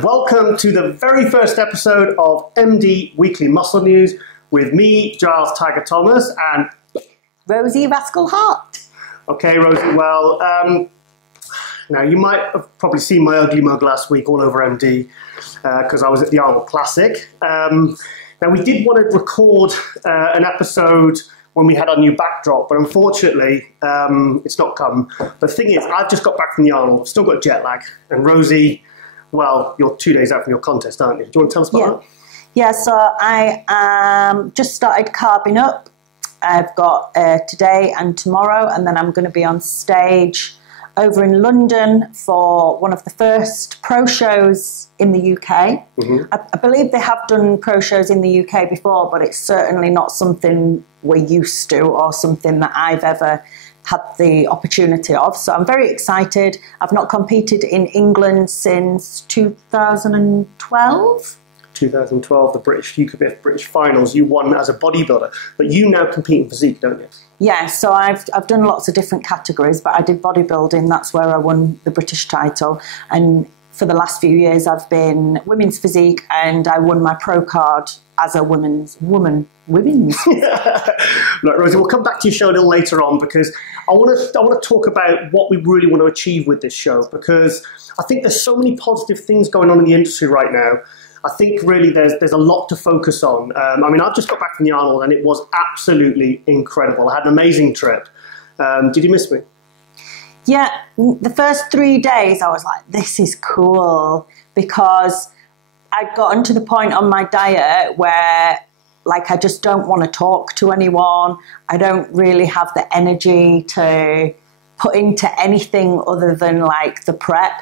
and welcome to the very first episode of MD Weekly Muscle News with me, Giles Tiger Thomas, and Rosie Rascal Hart. Okay, Rosie, well, now you might have probably seen my ugly mug last week all over MD because I was at the Arnold Classic. Now we did want to record an episode when we had our new backdrop, but unfortunately it's not come. The thing is, I've just got back from the Arnold, still got jet lag, and Rosie, well, you're 2 days out from your contest, aren't you? Do you want to tell us about that? Yeah, so I just started carbing up. I've got today and tomorrow, and then I'm going to be on stage over in London for one of the first pro shows in the UK. Mm-hmm. I believe they have done pro shows in the UK before, but it's certainly not something we're used to or something that I've ever had the opportunity of. So I'm very excited. I've not competed in England since 2012. 2012, the UKBF British Finals, you won as a bodybuilder, but you now compete in physique, don't you? Yeah, so I've done lots of different categories, but I did bodybuilding. That's where I won the British title, and for the last few years I've been women's physique, and I won my pro card as a women's. Look, Rosie, we'll come back to your show a little later on because I want to talk about what we really want to achieve with this show, because I think there's so many positive things going on in the industry right now. I think really there's a lot to focus on. I mean, I've just got back from the Arnold and it was absolutely incredible. I had an amazing trip. Did you miss me? Yeah, the first 3 days I was like, this is cool, because I'd gotten to the point on my diet where like I just don't want to talk to anyone. I don't really have the energy to put into anything other than like the prep.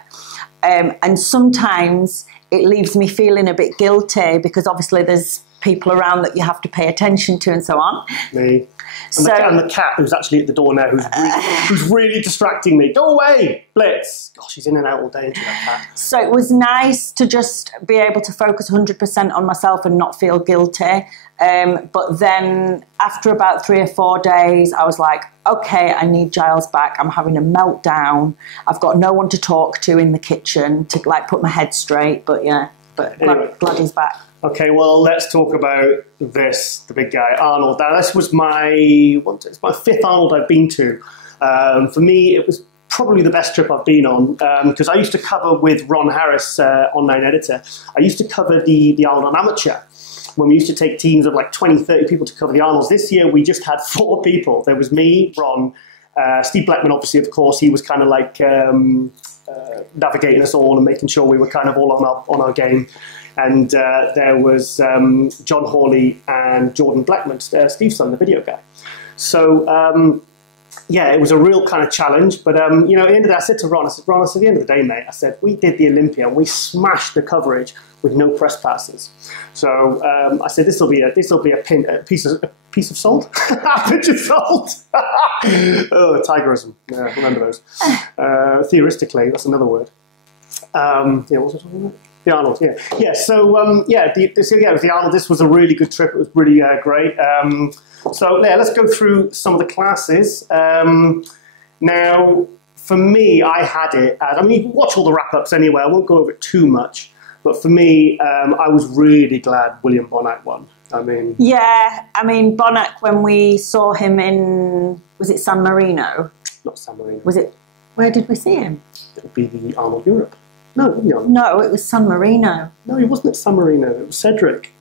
And sometimes it leaves me feeling a bit guilty because obviously there's people around that you have to pay attention to and so on. Me. And the cat who's actually at the door now who's really distracting me. Go away, Blitz. Gosh, she's in and out all day into that cat. So it was nice to just be able to focus 100% on myself and not feel guilty. But then after about 3 or 4 days, I was like, okay, I need Giles back. I'm having a meltdown. I've got no one to talk to in the kitchen to like put my head straight. But yeah, anyway. glad he's back. Okay, well, let's talk about this, the big guy, Arnold. Now, this was my 5th Arnold I've been to. For me, it was probably the best trip I've been on, because I used to cover with Ron Harris, online editor. I used to cover the Arnold on Amateur, when we used to take teams of like 20, 30 people to cover the Arnolds. This year, we just had 4 people. There was me, Ron, Steve Blackman, obviously, of course. He was kind of like navigating us all and making sure we were kind of all on our game. And there was John Hawley and Jordan Blackman, Steve's son, the video guy. So, yeah, it was a real kind of challenge. But, you know, at the end of the day, I said to Ron, at the end of the day, mate, I said, we did the Olympia and we smashed the coverage with no press passes. So I said, this will be a piece of salt, a pinch of salt. Oh, tigerism. Yeah, remember those. Theoristically, that's another word. Yeah, what was I talking about? The Arnold, yeah. Yeah, so, it was the Arnold. This was a really good trip. It was really great. So, yeah, let's go through some of the classes. Now, for me, I had it as, I mean, you can watch all the wrap-ups anyway. I won't go over it too much. But for me, I was really glad William Bonac won. I mean... Yeah, I mean, Bonac, when we saw him in, was it San Marino? Not San Marino. Was it, where did we see him? It would be the Arnold Europe. No, no, it was San Marino. No, he wasn't at San Marino. It was Cedric.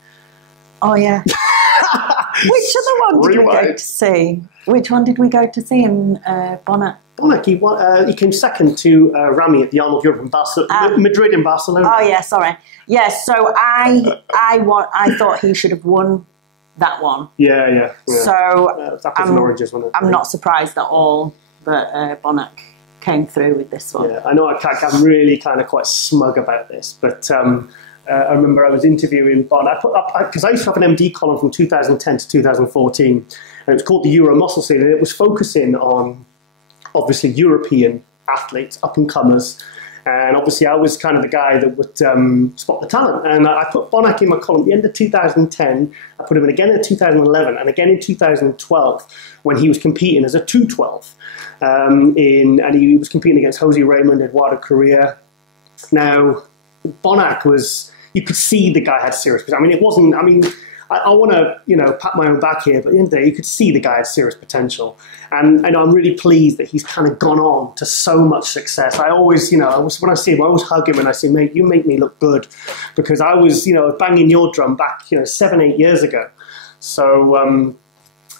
Oh, yeah. Which other one did we go to see? Which one did we go to see in Bonac? Bonac, he came second to Rami at the Arnold Europe in Madrid and Barcelona. Oh, yeah, sorry. Yeah, so I thought he should have won that one. Yeah. So apples and oranges, wasn't it? I'm not surprised at all that Bonac came through with this one. Yeah, I know I'm really kind of quite smug about this, but I remember I was interviewing Bonac, because I used to have an MD column from 2010 to 2014, and it was called the Euro Muscle Scene, and it was focusing on, obviously, European athletes, up-and-comers, and obviously I was kind of the guy that would spot the talent, and I put Bonac in my column at the end of 2010, I put him in again in 2011, and again in 2012, when he was competing as a 212. And he was competing against Jose Raymond, Eduardo Correa. Now, Bonac was, you could see the guy had serious, I mean, it wasn't, I mean, I want to, you know, pat my own back here, but at the end of the day, you could see the guy had serious potential. And I'm really pleased that he's kind of gone on to so much success. I always, you know, when I see him, I always hug him and I say, mate, you make me look good. Because I was, you know, banging your drum back, you know, 7-8 years ago. So,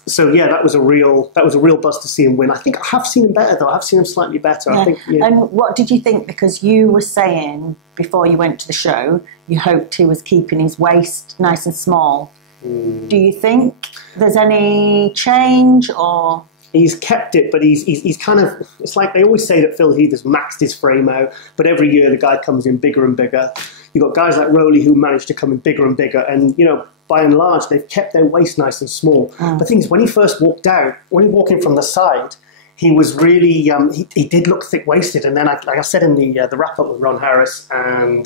so yeah, that was a real buzz to see him win. I think I have seen him better though. I've seen him slightly better. Yeah. I think. Yeah. And what did you think? Because you were saying before you went to the show, you hoped he was keeping his waist nice and small. Do you think there's any change, or? He's kept it, but he's kind of, it's like they always say that Phil Heath has maxed his frame out, but every year the guy comes in bigger and bigger. You've got guys like Roelly who manage to come in bigger and bigger, and, you know, by and large, they've kept their waist nice and small. But the thing is, when he first walked out, when he walked in from the side, he was really, he did look thick-waisted. And then, like I said in the wrap-up with Ron Harris and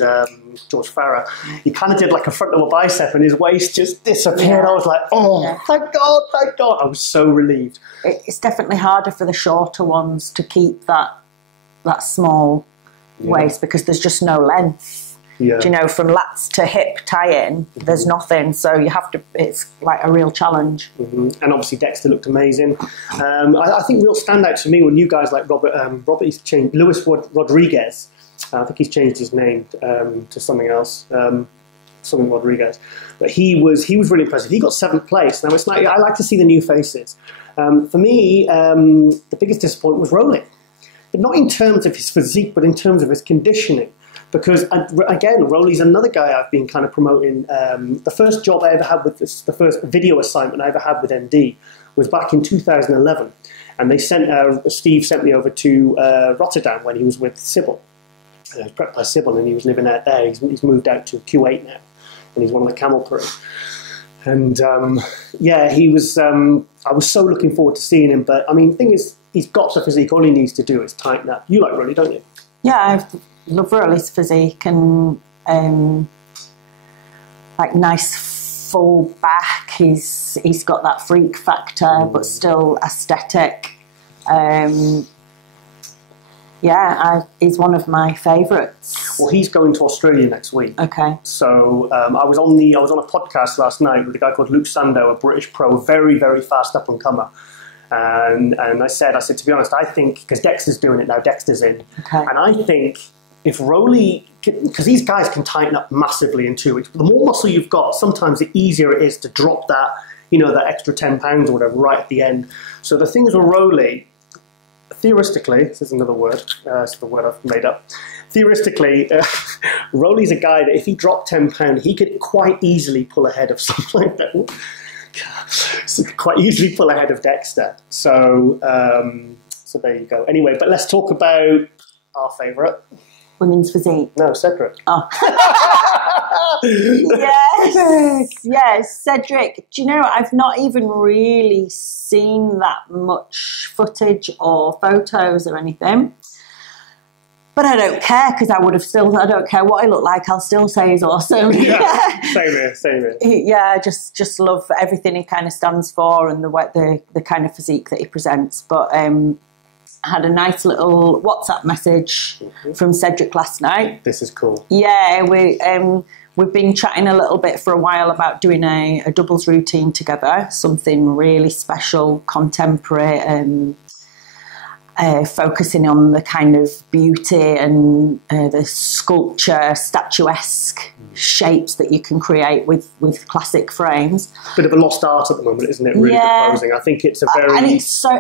George Farah, he kind of did like a front lower bicep and his waist just disappeared. I was like, oh, thank God, thank God. I was so relieved. It's definitely harder for the shorter ones to keep that small waist because there's just no length. Yeah. Do you know, from lats to hip tie-in, there's nothing. So you have to, it's like a real challenge. And obviously Dexter looked amazing. I think real standouts for me were new guys like Robert, he's changed, Luis Rodriguez. I think he's changed his name to something else, something Rodriguez. But he was really impressive. He got 7th place. Now, it's like, I like to see the new faces. For me, the biggest disappointment was Roelly. But not in terms of his physique, but in terms of his conditioning. Because, again, Roelly's another guy I've been kind of promoting. The first job I ever had with this, the first video assignment I ever had with ND was back in 2011. And they sent, Steve sent me over to Rotterdam when he was with Sybil. He was prepped by Sybil and he was living out there. He's moved out to Q8 now. And he's one of the camel crew. And, yeah, he was, I was so looking forward to seeing him. But, I mean, the thing is, he's got the physique. All he needs to do is tighten up. You like Roelly, don't you? Yeah, I love Roelly's physique and like nice full back. He's got that freak factor, but still aesthetic. Yeah, he's one of my favourites. Well, he's going to Australia next week. Okay. So I was on a podcast last night with a guy called Luke Sando, a British pro, a very, very fast up and comer. And I said, to be honest, I think, because Dexter's doing it now, Dexter's in. Okay. And I think if Roelly, because these guys can tighten up massively in 2 weeks, the more muscle you've got, sometimes the easier it is to drop that, you know, that extra 10 pounds or whatever right at the end. So the things with Roelly, theoretically, this is another word, it's the word I've made up. Theoretically, Roelly's a guy that if he dropped 10 pounds, he could quite easily pull ahead of something like that. So quite easily pull ahead of Dexter. So, so there you go. Anyway, but let's talk about our favourite. Women's physique. No, Cedric. Oh. Yes, Cedric. Do you know, I've not even really seen that much footage or photos or anything. But I don't care, because I don't care what I look like, I'll still say he's awesome. Yeah, same here. Yeah, just love everything he kind of stands for and the kind of physique that he presents. But I had a nice little WhatsApp message from Cedric last night. This is cool. Yeah, we've been chatting a little bit for a while about doing a doubles routine together, something really special, contemporary, focusing on the kind of beauty and the sculpture, statuesque shapes that you can create with classic frames. Bit of a lost art at the moment, isn't it? Really good posing. I think it's a very... And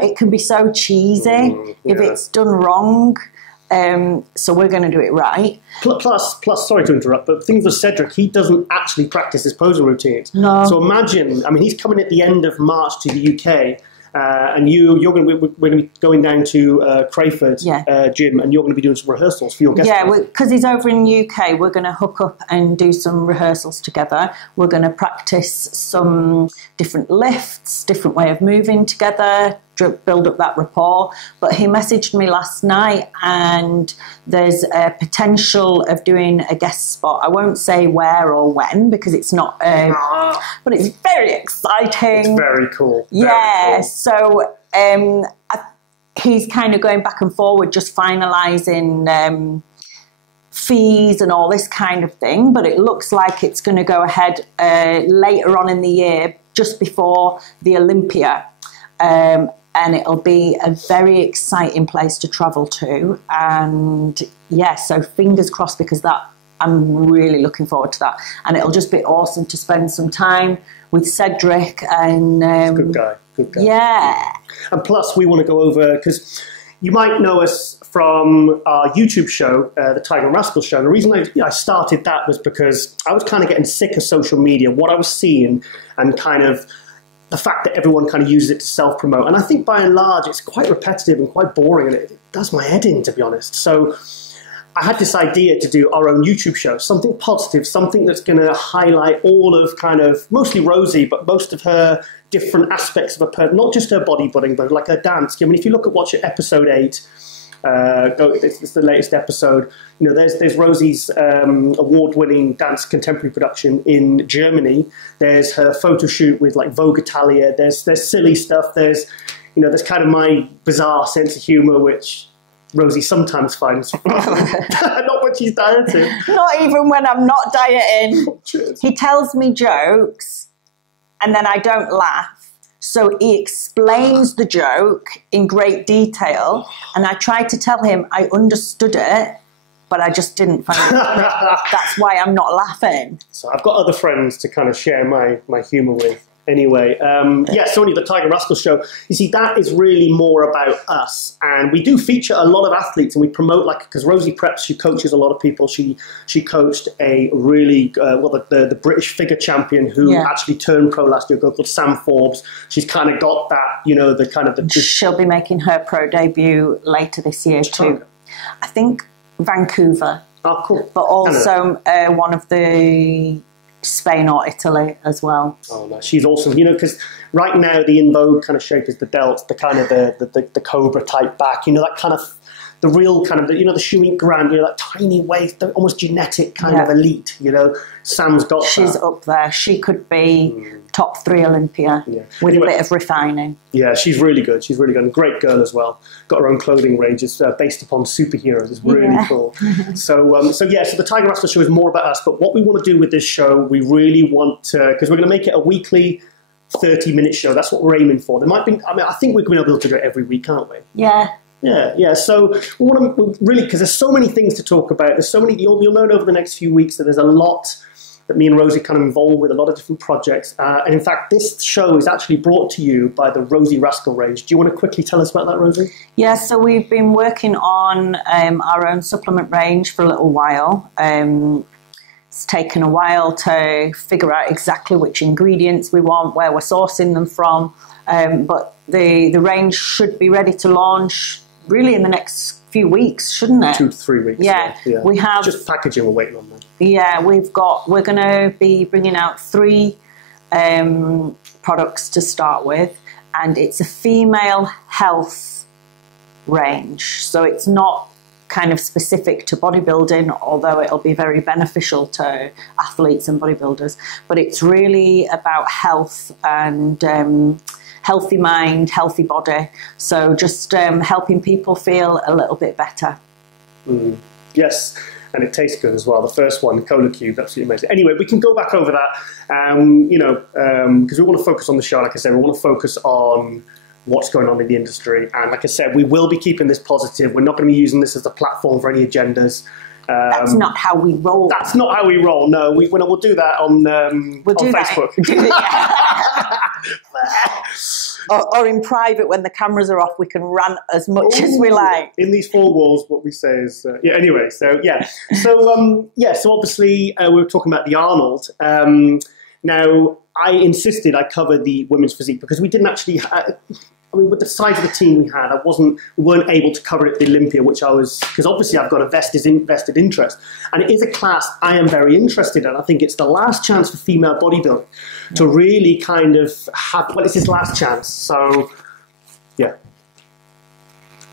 it can be so cheesy if it's done wrong. So we're going to do it right. Plus, sorry to interrupt, but the thing with Cedric, he doesn't actually practice his posing routines. No. So imagine, I mean, he's coming at the end of March to the UK, and we're going to be going down to Crayford gym, and you're going to be doing some rehearsals for your guest. Yeah, because he's over in the UK, we're going to hook up and do some rehearsals together. We're going to practice some different lifts, different way of moving together, build up that rapport. But he messaged me last night, and there's a potential of doing a guest spot. I won't say where or when, because it's not, but it's very exciting. It's very cool. Very cool. So he's kind of going back and forward, just finalising fees and all this kind of thing, but it looks like it's going to go ahead later on in the year, just before the Olympia. And it'll be a very exciting place to travel to. And yeah, so fingers crossed, because I'm really looking forward to that. And it'll just be awesome to spend some time with Cedric. And good guy. Yeah. And plus, we want to go over, because you might know us from our YouTube show, the Tiger and Rascal show. The reason I started that was because I was kind of getting sick of social media, what I was seeing, and kind of the fact that everyone kind of uses it to self-promote. And I think by and large, it's quite repetitive and quite boring, and it does my head in, to be honest. So I had this idea to do our own YouTube show, something positive, something that's going to highlight all of kind of, mostly Rosie, but most of her different aspects of her, not just her bodybuilding, but like her dance. I mean, if you look at watch episode 8, it's the latest episode. You know, there's Rosie's award-winning dance contemporary production in Germany. There's her photo shoot with like Vogue Italia. There's silly stuff. There's kind of my bizarre sense of humor, which Rosie sometimes finds not when she's dieting. Not even when I'm not dieting. Cheers. He tells me jokes, and then I don't laugh. So he explains the joke in great detail, and I tried to tell him I understood it, but I just didn't find it funny. That's why I'm not laughing. So I've got other friends to kind of share my humour with. Anyway, so only the Tiger Rascal show. You see, that is really more about us, and we do feature a lot of athletes, and we promote, like, because Rosie preps, she coaches a lot of people. She coached a really the British figure champion who actually turned pro last year, a girl called Sam Forbes. She's kind of got that, the kind of the. She'll be making her pro debut later this year too. I think Vancouver. Oh, cool. But also one of the Spain or Italy as well. Oh no, she's awesome. Because right now the in vogue kind of shape is the delts, the kind of the cobra type back. That kind of the real kind of the Shuik Grant. That tiny waist, the almost genetic kind of elite. Sam's got. She's up there. She could be top 3 Olympia with a bit of refining. Yeah, she's really good. She's really good. And great girl as well. Got her own clothing range. It's based upon superheroes. It's really cool. So the Tiger Rascal show is more about us. But what we want to do with this show, we really want to, because we're going to make it a weekly 30-minute show. That's what we're aiming for. There might be. I think we're going to be able to do it every week, aren't we? Yeah. Yeah. So we want to really, because there's so many things to talk about. There's so many. You'll learn over the next few weeks that there's a lot that me and Rosie kind of involved with, a lot of different projects. And in fact, this show is actually brought to you by the Rosie Rascal range. Do you want to quickly tell us about that, Rosie? Yeah, so we've been working on our own supplement range for a little while. It's taken a while to figure out exactly which ingredients we want, where we're sourcing them from. But the range should be ready to launch really in the next few weeks, shouldn't it? 2 to 3 weeks. Yeah. We have just packaging we're waiting on then. Yeah, we're going to be bringing out 3 products to start with, and it's a female health range. So it's not kind of specific to bodybuilding, although it'll be very beneficial to athletes and bodybuilders. But it's really about health and healthy mind, healthy body. So just helping people feel a little bit better. Yes. And it tastes good as well. The first one, Cola Cube, absolutely amazing. Anyway, we can go back over that, because we want to focus on the show. Like I said, we want to focus on what's going on in the industry. And like I said, we will be keeping this positive. We're not going to be using this as a platform for any agendas. That's not how we roll. That's not how we roll. No, we'll do that on Facebook. Or in private, when the cameras are off, we can rant as much as we like. In these 4 walls, what we say is... anyway, so obviously, we were talking about the Arnold. Now, I insisted I cover the women's physique because we didn't actually... with the size of the team we had, we weren't able to cover it at the Olympia, which I was... Because obviously I've got a vested interest. And it is a class I am very interested in. I think it's the last chance for female bodybuilding to really kind of have... Well, it's his last chance. So, yeah.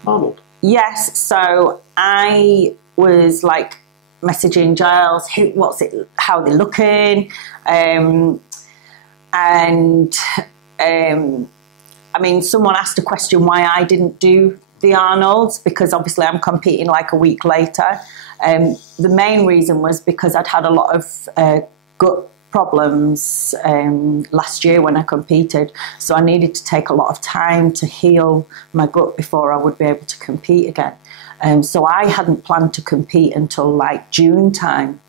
Arnold. Yes, so I was like messaging Giles, how they're looking, I mean, someone asked a question why I didn't do the Arnolds because obviously I'm competing like a week later. The main reason was because I'd had a lot of gut problems last year when I competed, so I needed to take a lot of time to heal my gut before I would be able to compete again. So I hadn't planned to compete until like June time.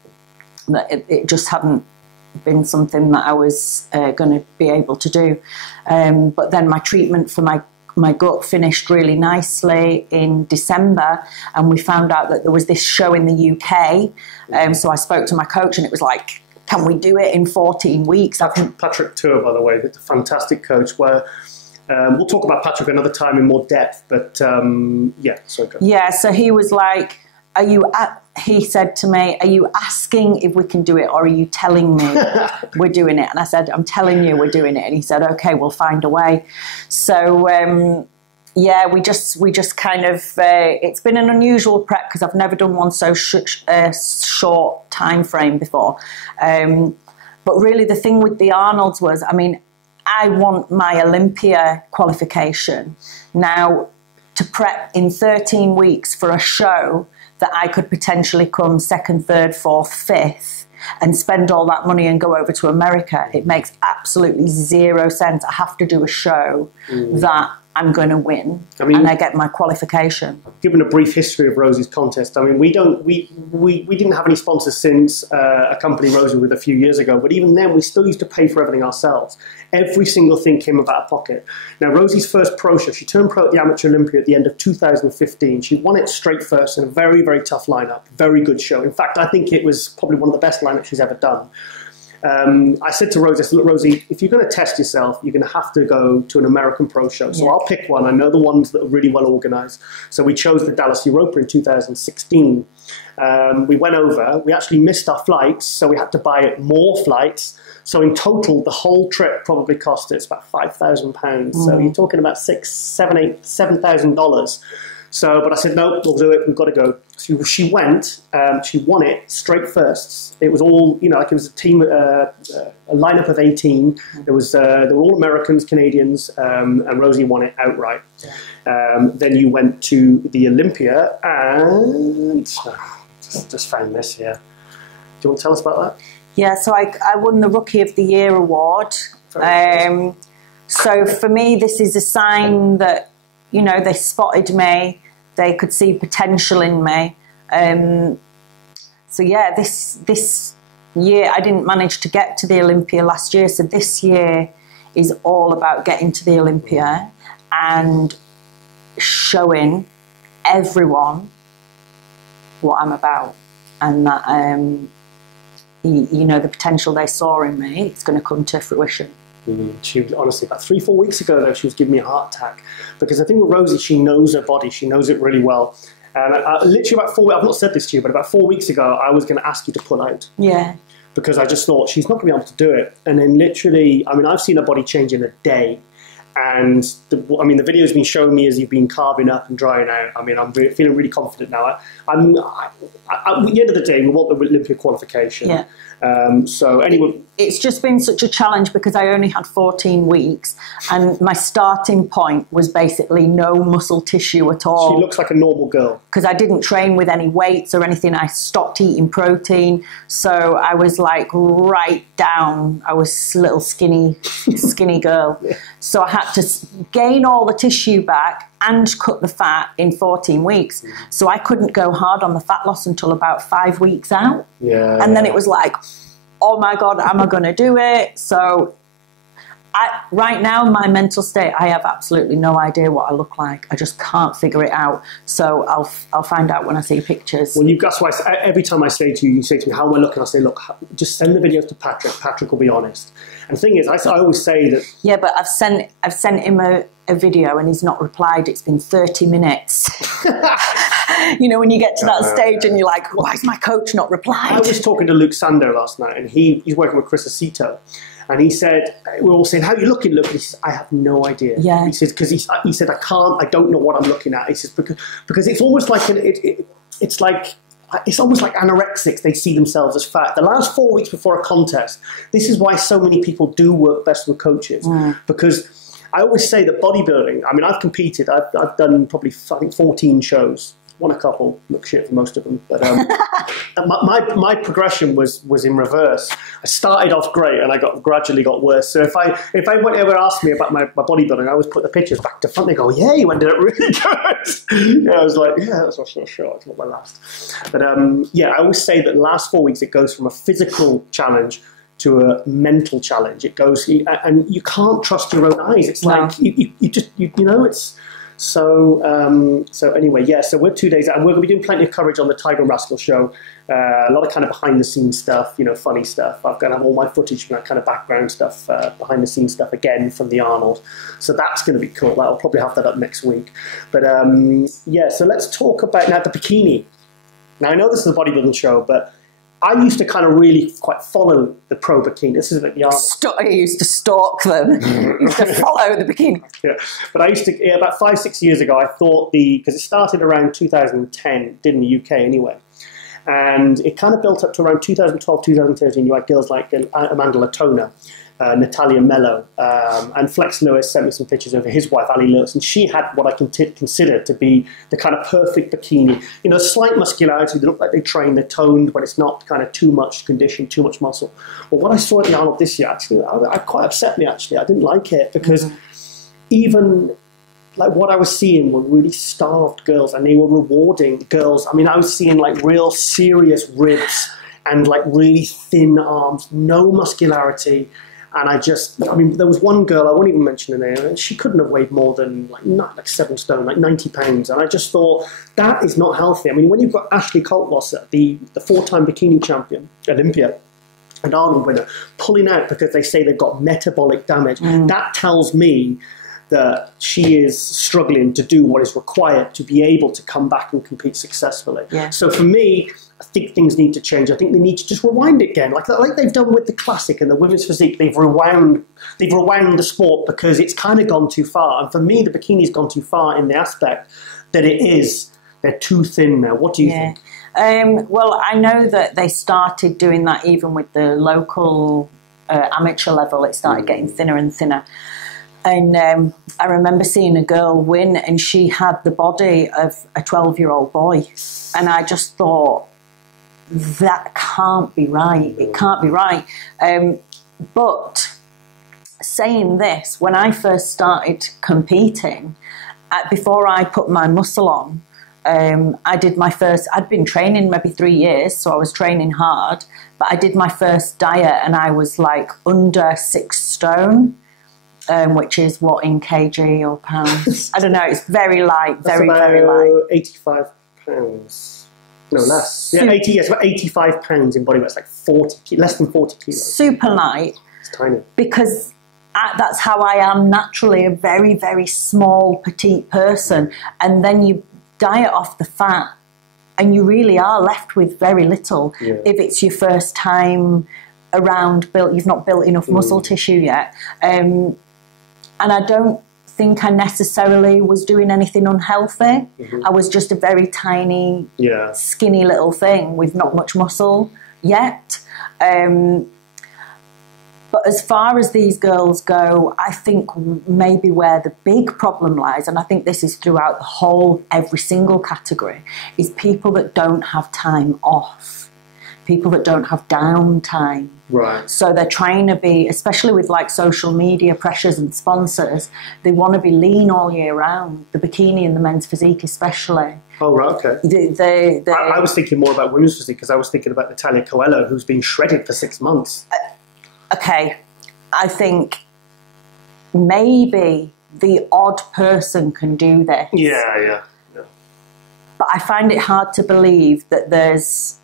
It just hadn't been something that I was going to be able to do. But then my treatment for my gut finished really nicely in December, and we found out that there was this show in the UK. So I spoke to my coach, and it was like, can we do it in 14 weeks? Patrick Tour, by the way, it's a fantastic coach. Where we'll talk about Patrick another time in more depth. But yeah, so good. Yeah, so he was like, he said to me, are you asking if we can do it, or are you telling me we're doing it? And I said, I'm telling you we're doing it. And he said, okay, we'll find a way. So yeah, we just kind of, it's been an unusual prep because I've never done one so short time frame before. But really the thing with the Arnolds was, I mean, I want my Olympia qualification. Now, to prep in 13 weeks for a show that I could potentially come 2nd, 3rd, 4th, 5th and spend all that money and go over to America, it makes absolutely zero sense. I have to do a show that I'm going to win, and I get my qualification. Given a brief history of Rosie's contest, I mean, we didn't have any sponsors since accompanying Rosie with a few years ago, but even then we still used to pay for everything ourselves. Every single thing came out of pocket. Now, Rosie's first pro show, she turned pro at the Amateur Olympia at the end of 2015. She won it straight first in a very, very tough lineup. Very good show. In fact, I think it was probably one of the best lineups she's ever done. I said to Rosie, I said, look, Rosie, if you're going to test yourself, you're going to have to go to an American pro show. So I'll pick one. I know the ones that are really well organized. So we chose the Dallas Europa in 2016. We went over. We actually missed our flights, so we had to buy more flights. So in total, the whole trip probably cost us about £5,000. So you're talking about $7,000. So, but I said, no, we'll do it. We've got to go. So she went. She won it straight firsts. It was all, like it was a team, a lineup of 18. There were all Americans, Canadians, and Rosie won it outright. Then you went to the Olympia, and just found this here. Do you want to tell us about that? Yeah, so I won the Rookie of the Year award. So for me, this is a sign that, they spotted me, they could see potential in me. So yeah, this year, I didn't manage to get to the Olympia last year, so this year is all about getting to the Olympia and showing everyone what I'm about, and that, the potential they saw in me, it's going to come to fruition. She was, honestly, about 3-4 weeks ago, though, she was giving me a heart attack. Because I think with Rosie, she knows her body. She knows it really well. And literally about 4 weeks, I've not said this to you, but about 4 weeks ago, I was going to ask you to pull out. Yeah. Because I just thought, she's not going to be able to do it. And then literally, I've seen her body change in a day. And the video's been showing me as you've been carving up and drying out. I'm feeling really confident now. At the end of the day, we want the Olympia qualification. Yeah. So anyway, it's just been such a challenge because I only had 14 weeks, and my starting point was basically no muscle tissue at all. She looks like a normal girl because I didn't train with any weights or anything. I stopped eating protein, so I was like right down. I was a little skinny girl. Yeah. So I had to gain all the tissue back and cut the fat in 14 weeks. So I couldn't go hard on the fat loss until about 5 weeks out. Yeah. And then it was like, oh my God, am I going to do it? So right now, my mental state, I have absolutely no idea what I look like. I just can't figure it out. So I'll find out when I see pictures. Well, that's why every time I say to you, you say to me, how am I looking? I say, look, just send the videos to Patrick. Patrick will be honest. And the thing is, I always say that... Yeah, but I've sent him a video and he's not replied. It's been 30 minutes. When you get to that stage and you're like, why is my coach not replied? I was talking to Luke Sando last night, and he's working with Chris Aceto. And he said, we're all saying, how are you looking, Luke? And he says, I have no idea. Yeah. He says, because he said, I don't know what I'm looking at. He says, because it's almost like, it's almost like anorexics. They see themselves as fat. The last 4 weeks before a contest, this is why so many people do work best with coaches. Because I always say that bodybuilding, I mean, I've competed. I've done probably, I think, 14 shows. Won a couple, look shit for most of them. But my progression was in reverse. I started off great, and I gradually got worse. So if anyone ever asked me about my bodybuilding, I always put the pictures back to front. They go, "Yeah, you ended up really good." Yeah, I was like, "Yeah, that's not sure. It's not my last." But yeah, I always say that the last 4 weeks it goes from a physical challenge to a mental challenge. It goes, and you can't trust your own eyes. It's like you know it's. So anyway, yeah, so we're 2 days out, and we're going to be doing plenty of coverage on the Tiger and Rascal show. A lot of kind of behind-the-scenes stuff, you know, funny stuff. I'm going to have all my footage from that kind of background stuff, behind-the-scenes stuff again from the Arnold. So that's going to be cool. I'll probably have that up next week. But yeah, so let's talk about now the bikini. Now, I know this is a bodybuilding show, but I used to kind of really quite follow the pro bikini. This is like the Arnold. I used to stalk them. Used to follow the bikini. Yeah, but I used to, about 5-6 years ago, I thought because it started around 2010, did in the UK anyway, and it kind of built up to around 2012, 2013. You had girls like Amanda Latona, Natalia Mello, and Flex Lewis sent me some pictures of his wife, Ali Lewis, and she had what I consider to be the kind of perfect bikini. You know, slight muscularity, they look like they train, they're toned, but it's not kind of too much condition, too much muscle. Well, what I saw at the Arnold this year, actually, it quite upset me, actually. I didn't like it, because even like what I was seeing were really starved girls, and they were rewarding girls. I mean, I was seeing like real serious ribs and like really thin arms, no muscularity. And I mean, there was one girl, I won't even mention her name, and she couldn't have weighed more than like 7 stone, like 90 pounds. And I just thought, that is not healthy. I mean, when you've got Ashley Kaltwasser, the 4-time bikini champion, Olympia, and Arnold winner, pulling out because they say they've got metabolic damage, that tells me that she is struggling to do what is required to be able to come back and compete successfully. Yeah. So for me, I think things need to change. I think they need to just rewind it again, like they've done with the classic and the women's physique. They've rewound the sport because it's kind of gone too far. And for me, the bikini's gone too far in the aspect that they're too thin now. What do you think? Well, I know that they started doing that even with the local amateur level. It started getting thinner and thinner. And I remember seeing a girl win, and she had the body of a 12-year-old boy. And I just thought, that can't be right. It can't be right. But saying this, when I first started competing, before I put my muscle on, I'd been training maybe 3 years, so I was training hard, but I did my first diet and I was like under 6 stone. Which is what in kg or pounds? I don't know. It's very light, very light. 85 pounds. No, less. Yeah, 80. Yes, about 85 pounds in body weight. It's like less than 40 kilos. Super light. It's tiny. Because that's how I am naturally, a very, very small, petite person. And then you diet off the fat, and you really are left with very little. Yeah. If it's your first time around, you've not built enough muscle tissue yet. And I don't think I necessarily was doing anything unhealthy. I was just a very tiny, skinny little thing with not much muscle yet. But as far as these girls go, I think maybe where the big problem lies, and I think this is throughout every single category, is people that don't have time off. People that don't have downtime. Right. So they're trying to be, especially with like social media pressures and sponsors, they want to be lean all year round. The bikini and the men's physique especially. Oh, right, okay. I was thinking more about women's physique because I was thinking about Natalia Coelho, who's been shredded for 6 months. Okay, I think maybe the odd person can do this. Yeah. But I find it hard to believe that there's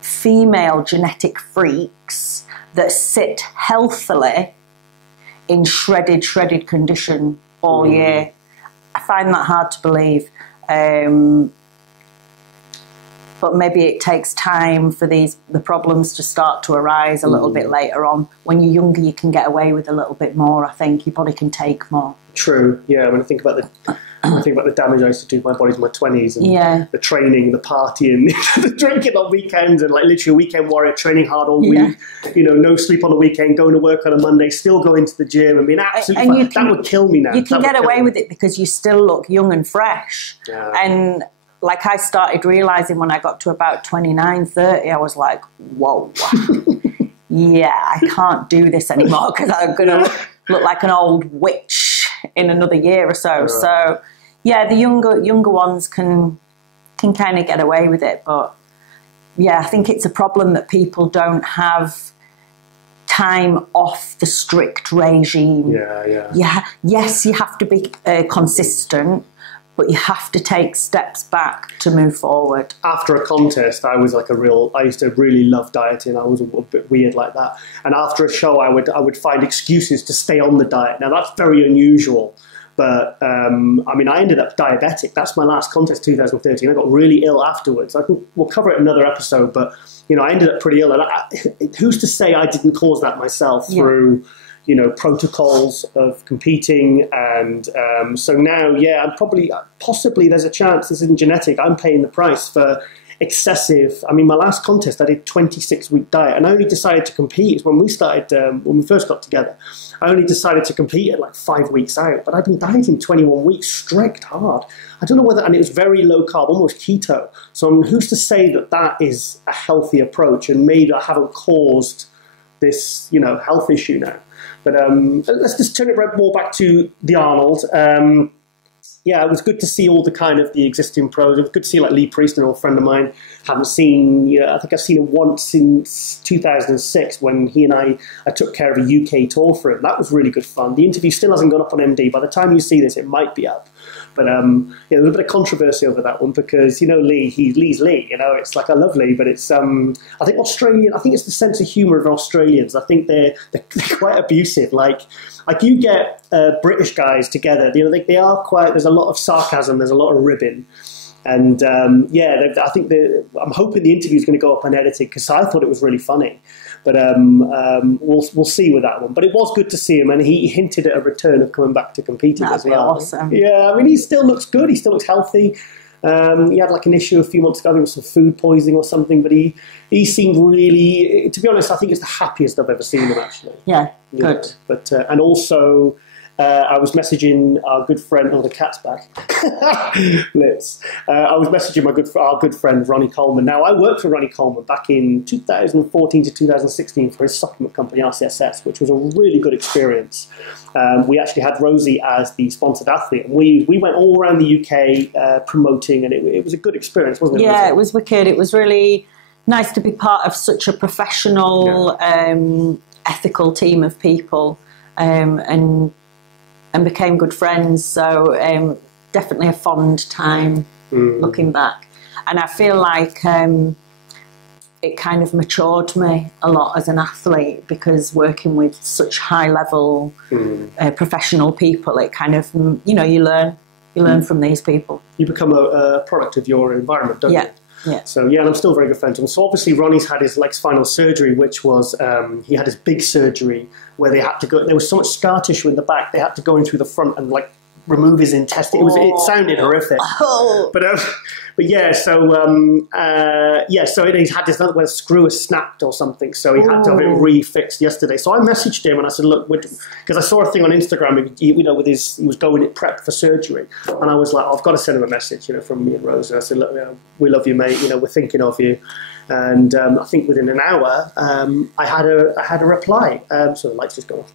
female genetic freaks that sit healthily in shredded condition all year. I find that hard to believe. But maybe it takes time for the problems to start to arise a little bit later on. When you're younger, you can get away with a little bit more. I think your body can take more. True. Yeah. When I think about the me think about the damage I used to do to my body in my 20s, and the training, the partying, the drinking on weekends, and like literally a weekend warrior, training hard all week, you know, no sleep on the weekend, going to work on a Monday, still going to the gym and being absolutely fine. That would kill me now. You can get away with it because you still look young and fresh. Yeah. And like I started realising when I got to about 29, 30, I was like, whoa, yeah, I can't do this anymore because I'm going to look like an old witch in another year or so. Right. So, yeah, the younger ones can kind of get away with it. But, yeah, I think it's a problem that people don't have time off the strict regime. Yes, you have to be consistent, but you have to take steps back to move forward. After a contest, I was like I used to really love dieting. I was a bit weird like that. And after a show, I would find excuses to stay on the diet. Now, that's very unusual. But, I mean, I ended up diabetic. That's my last contest, 2013. I got really ill afterwards. We'll cover it in another episode, but, you know, I ended up pretty ill. And who's to say I didn't cause that myself through, you know, protocols of competing. And so now, I'm possibly there's a chance, this isn't genetic, I'm paying the price for excessive. I mean, my last contest, I did 26-week diet, and I only decided to compete when we started, when we first got together. I only decided to compete at like 5 weeks out, but I've been dieting 21 weeks, strict, hard. I don't know whether, and it was very low carb, almost keto. So who's to say that that is a healthy approach, and maybe I haven't caused this, you know, health issue now. But let's just turn it more back to the Arnold. Yeah, it was good to see all the kind of the existing pros. It was good to see like Lee Priest, an old friend of mine. Haven't seen, I think I've seen him once since 2006 when he and I took care of a UK tour for him. That was really good fun. The interview still hasn't gone up on MD. By the time you see this, it might be up. But there was a bit of controversy over that one because, you know, Lee's Lee, you know, it's like I love Lee, but it's, I think Australian, I think it's the sense of humour of Australians. I think they're quite abusive. Like you get British guys together, you know, they are quite, there's a lot of sarcasm, there's a lot of ribbing. And I think I'm hoping the interview is going to go up unedited because I thought it was really funny. But we'll see with that one. But it was good to see him, and he hinted at a return of coming back to competing as well. Awesome. Yeah, I mean, he still looks good. He still looks healthy. He had like an issue a few months ago with some food poisoning or something, but he seemed really, to be honest, I think it's the happiest I've ever seen him actually. Yeah, good. But and also. I was messaging our good friend, the cat's back. Lips. I was messaging our good friend Ronnie Coleman. Now, I worked for Ronnie Coleman back in 2014 to 2016 for his supplement company, RCSS, which was a really good experience. We actually had Rosie as the sponsored athlete, and we went all around the UK promoting, and it was a good experience, wasn't it? Yeah, it was wicked. It was really nice to be part of such a professional, ethical team of people, and became good friends. So definitely a fond time looking back. And I feel like it kind of matured me a lot as an athlete because working with such high level professional people, it kind of, you know, you learn from these people. You become a product of your environment, don't you? Yeah. So, yeah, and I'm still very good friends with him. So, obviously, Ronnie's had his spinal surgery, which was, he had his big surgery where they had to go, there was so much scar tissue in the back, they had to go in through the front and, like, remove his intestine. It sounded horrific. Oh. But yeah, so he's had this other where a screw has snapped or something, so he had to have it refixed yesterday. So I messaged him and I said, look, because I saw a thing on Instagram, you know, with he was going it prepped for surgery, and I was like, I've got to send him a message, you know, from me and Rosie. I said, look, you know, we love you, mate. You know, we're thinking of you. And I think within an hour, I had a reply. So the lights just go off.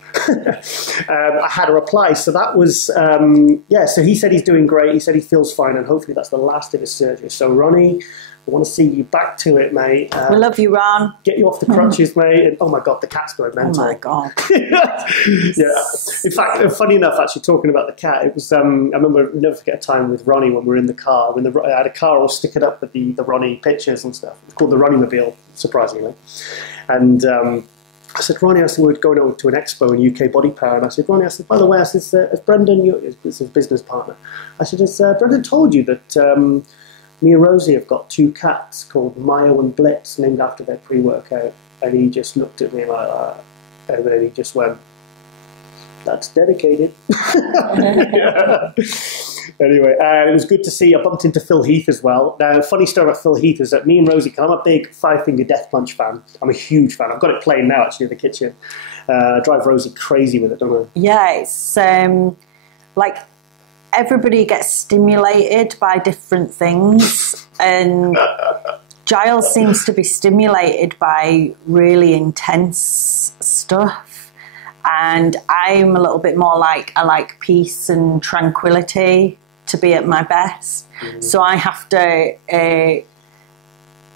I had a reply. So that was, so he said he's doing great. He said he feels fine, and hopefully that's the last of his surgery. So Ronnie, I want to see you back to it, mate. We love you, Ron. Get you off the crutches, mate. And, oh, my God, the cat's going mental. Oh, my God. Yeah. In fact, funny enough, actually, talking about the cat, it was, I remember, I'll never forget a time with Ronnie when we were in the car. When I had a car all stickered up with the Ronnie pictures and stuff. It's called the Ronnie Mobile, surprisingly. And I said, Ronnie, I said, we're going over to an expo in UK Body Power. And I said, Ronnie, I said, by the way, I said, has Brendan, his business partner, I said, has Brendan told you that me and Rosie have got 2 cats called Mayo and Blitz, named after their pre-workout? And he just looked at me like that, and then he just went, that's dedicated. Anyway, it was good to see. I bumped into Phil Heath as well. Now, funny story about Phil Heath is that me and Rosie, I'm a big Five Finger Death Punch fan. I'm a huge fan. I've got it playing now, actually, in the kitchen. I drive Rosie crazy with it, don't I? Yeah, it's like everybody gets stimulated by different things, and Giles seems to be stimulated by really intense stuff, and I'm a little bit more like, I like peace and tranquility to be at my best. So I have to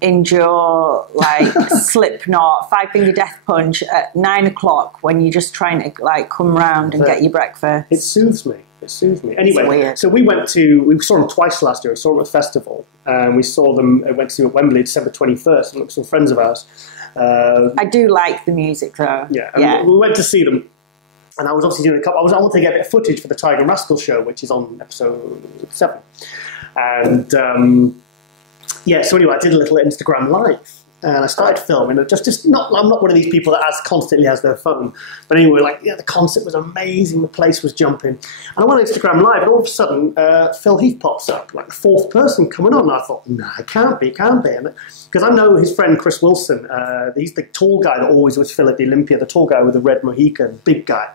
endure like Slipknot, Five Finger Death Punch at 9 o'clock when you're just trying to like come round and get your breakfast. It soothes me. It soothes me. Anyway, so we saw them twice last year. We saw them at a festival. We saw them, went to see them at Wembley December 21st, and some friends of ours. I do like the music though. Yeah, we went to see them. And I was obviously doing I wanted to get a bit of footage for the Tiger and Rascal show, which is on episode 7. And so anyway, I did a little Instagram live. And I started filming. I'm not one of these people that constantly has their phone. But anyway, the concert was amazing. The place was jumping. And I went on Instagram Live, and all of a sudden, Phil Heath pops up, like the fourth person coming on. And I thought, no, it can't be. Because I know his friend Chris Wilson. He's the tall guy that always was Phil at the Olympia, the tall guy with the red Mohican, big guy.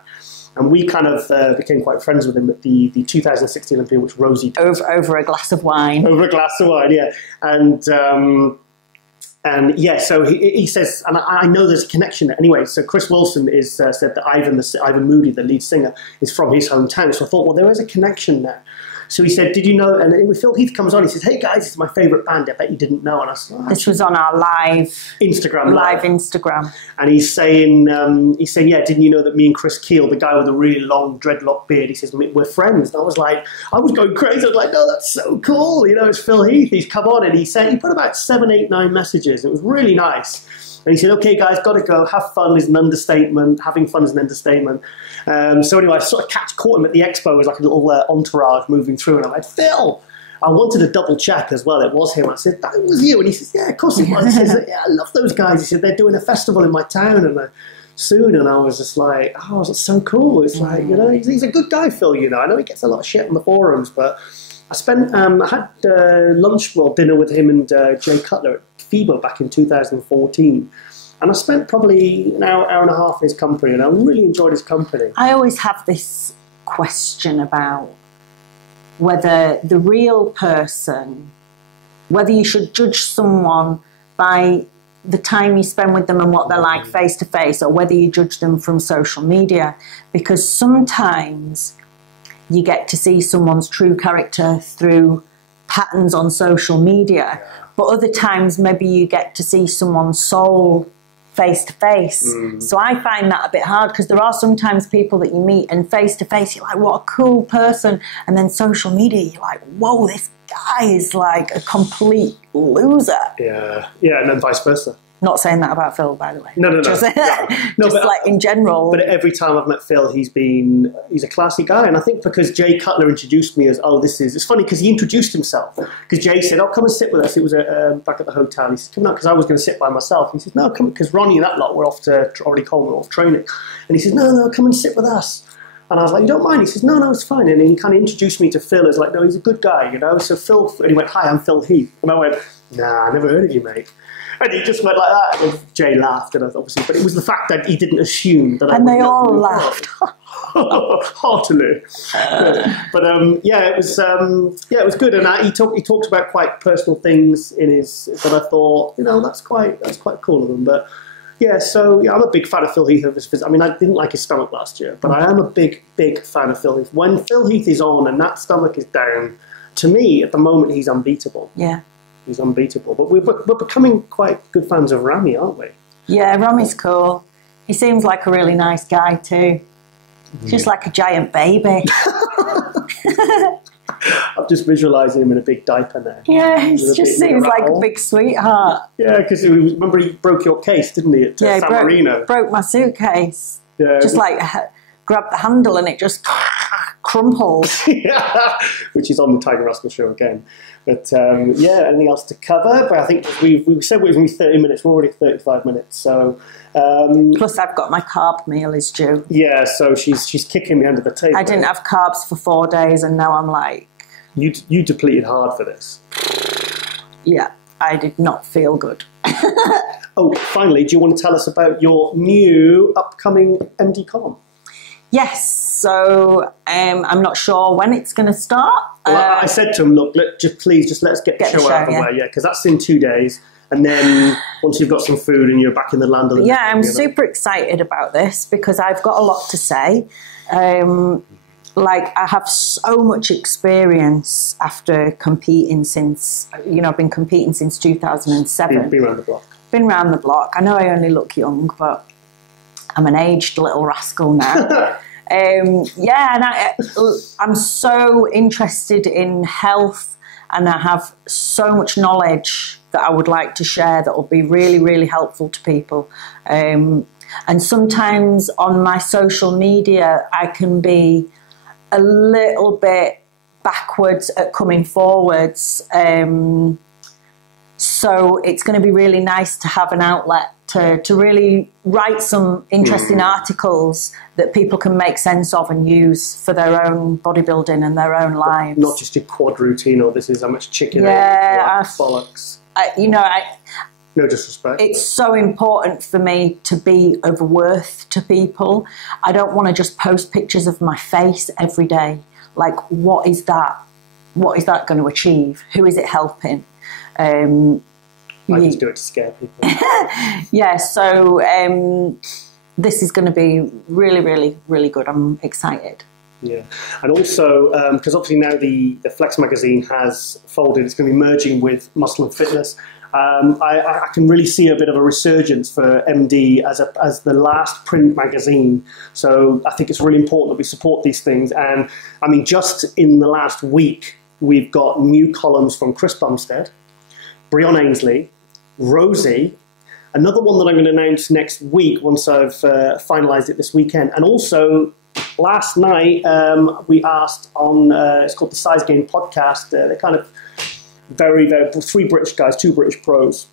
And we kind of became quite friends with him at the 2016 Olympia, which Rosie did. Over a glass of wine. Over a glass of wine, yeah. And yeah, so he says, and I know there's a connection there. Anyway, so Chris Wilson said that Ivan Moody, the lead singer, is from his hometown. So I thought, well, there is a connection there. So he said, did you know? And when Phil Heath comes on, he says, hey guys, it's my favourite band. I bet you didn't know. And I said, this was on our live Instagram. And he's saying, yeah, didn't you know that me and Chris Keel, the guy with the really long dreadlock beard, he says, we're friends. And I was going crazy. I was like, no, that's so cool. You know, it's Phil Heath. He's come on, and he put about 7, 8, 9 messages. It was really nice. And he said, okay, guys, got to go. Have fun is an understatement. Having fun is an understatement. So anyway, I sort of caught him at the expo as like a little entourage moving through. And I'm like, Phil, I wanted to double check as well. It was him. I said, that was you. And he says, yeah, of course it was. He says, yeah, I love those guys. He said, they're doing a festival in my town and soon. And I was just like, oh, that's so cool. It's like, you know, he's a good guy, Phil, you know. I know he gets a lot of shit on the forums, but I had dinner with him and Jay Cutler at FIBO back in 2014. And I spent probably an hour and a half in his company, and I really enjoyed his company. I always have this question about whether the real person, whether you should judge someone by the time you spend with them and what they're like face to face, or whether you judge them from social media. Because sometimes you get to see someone's true character through patterns on social media, but other times maybe you get to see someone's soul face to face. So I find that a bit hard, because there are sometimes people that you meet and face to face you're like, what a cool person, and then social media you're like, whoa, this guy is like a complete loser. Yeah, and then vice versa. Not saying that about Phil, by the way. No. Just but, like in general. But every time I've met Phil, he's a classy guy. And I think because Jay Cutler introduced me as, it's funny because he introduced himself. Because Jay said, oh, come and sit with us. It was back at the hotel. He said, come out, because I was going to sit by myself. He said, no, come, because Ronnie and that lot were off to, already Coleman were off training. And he said, no, come and sit with us. And I was like, you don't mind? He says, no, it's fine. And he kind of introduced me to Phil as like, no, he's a good guy, you know. So and he went, hi, I'm Phil Heath. And I went, nah, I never heard of you, mate. And he just went like that. And Jay laughed, and obviously, but it was the fact that he didn't assume that. And they all laughed heartily. But it was good. And he talked about quite personal things in his that I thought, you know, that's quite cool of him. But yeah, so I'm a big fan of Phil Heath. I mean, I didn't like his stomach last year, but I am a big fan of Phil Heath. When Phil Heath is on and that stomach is down, to me at the moment he's unbeatable. Yeah. He's unbeatable. But we're becoming quite good fans of Rami, aren't we? Yeah, Rami's cool. He seems like a really nice guy too. Just like a giant baby. I'm just visualising him in a big diaper now. Yeah, he just seems like a big sweetheart. Yeah, because remember he broke your case, didn't he, at San Marino? Broke my suitcase. Yeah, just like grabbed the handle and it just crumpled. Which is on the Tiger Rascal show again. But anything else to cover? But I think we said it was going to be 30 minutes. We're already 35 minutes. So plus I've got my carb meal is due. Yeah, so she's kicking me under the table. I didn't have carbs for 4 days, and now I'm like You depleted hard for this. Yeah, I did not feel good. Oh, finally, do you want to tell us about your new upcoming MD column? Yes, so I'm not sure when it's going to start. Well, I said to him, look, let's get the show out of the way, yeah, because that's in 2 days. And then once you've got some food and you're back in the land of the... Yeah, I'm super excited about this because I've got a lot to say. I have so much experience after competing since, I've been competing since 2007. Been around the block. Been around the block. I know I only look young, but I'm an aged little rascal now. And I'm so interested in health, and I have so much knowledge that I would like to share that will be really, really helpful to people. And sometimes on my social media, I can be a little bit backwards at coming forwards. So it's going to be really nice to have an outlet to really write some interesting articles that people can make sense of and use for their own bodybuilding and their own lives. Not just your quad routine, or this is how much chicken bollocks. No disrespect. It's so important for me to be of worth to people. I don't want to just post pictures of my face every day. Like, what is that? What is that going to achieve? Who is it helping? I just do it to scare people. Yeah, so this is going to be really, really, really good. I'm excited. Yeah, and also, because obviously now the Flex magazine has folded, it's going to be merging with Muscle and Fitness. I can really see a bit of a resurgence for MD as the last print magazine. So I think it's really important that we support these things. And I mean, just in the last week, we've got new columns from Chris Bumstead, Breon Ainsley, Rosie, another one that I'm going to announce next week once I've finalised it this weekend. And also, last night, we asked on, it's called the Size Game Podcast, they're kind of very, very, 3 British guys, 2 British pros.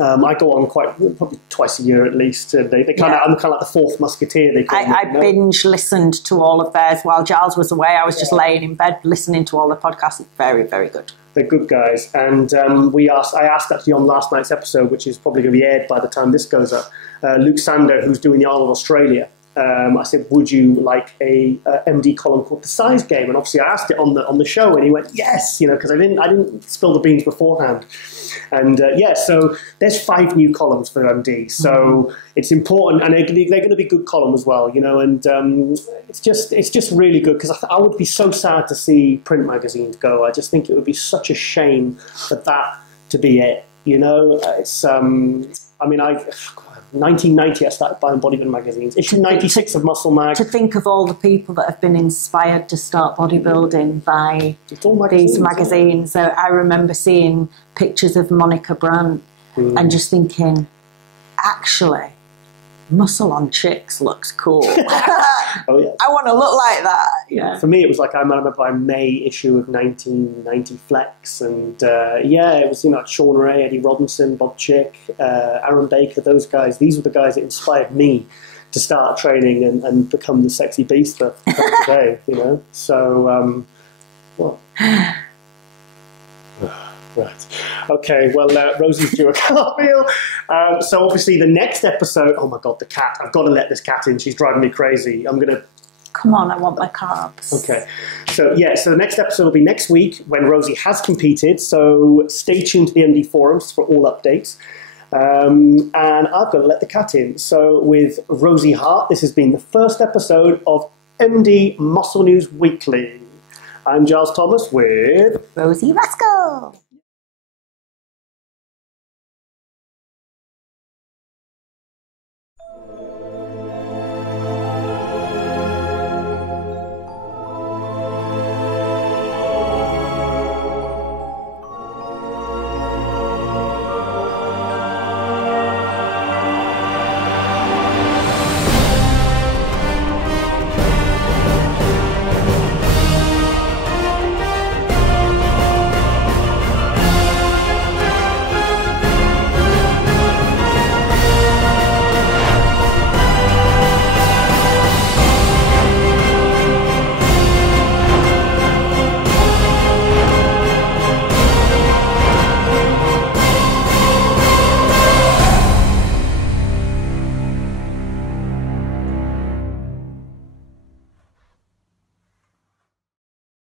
I go on probably twice a year at least. I'm kind of like the fourth musketeer. I binge listened to all of theirs while Giles was away. I was just laying in bed listening to all the podcasts. It's very, very good. They're good guys. And I asked actually on last night's episode, which is probably going to be aired by the time this goes up, Luke Sander, who's doing the Arnold Australia. I said, would you like a MD column called The Size Game? And obviously I asked it on the show, and he went, yes, because I didn't spill the beans beforehand. And so there's 5 new columns for MD. So it's important, and they're going to be good columns as well, and it's just really good, because I would be so sad to see print magazines go. I just think it would be such a shame for that to be it. It's 1990 I started buying bodybuilding magazines. Issue 96 of Muscle Mag. To think of all the people that have been inspired to start bodybuilding by these magazines. So I remember seeing pictures of Monica Brandt and just thinking, actually, muscle on chicks looks cool. Oh, yeah. I want to look like that. Yeah. For me, it was like I remember buying May issue of 1990 Flex, and it was Sean Ray, Eddie Robinson, Bob Chick, Aaron Baker. Those guys. These were the guys that inspired me to start training and become the sexy beast that I've become today. So what? Right. Okay, well, Rosie's due a cartwheel. So obviously the next episode... Oh, my God, the cat. I've got to let this cat in. She's driving me crazy. I'm going to... Come on, I want my carbs. Okay. So the next episode will be next week when Rosie has competed. So stay tuned to the MD forums for all updates. And I've got to let the cat in. So with Rosie Hart, this has been the first episode of MD Muscle News Weekly. I'm Giles Thomas with... Rosie Rascal.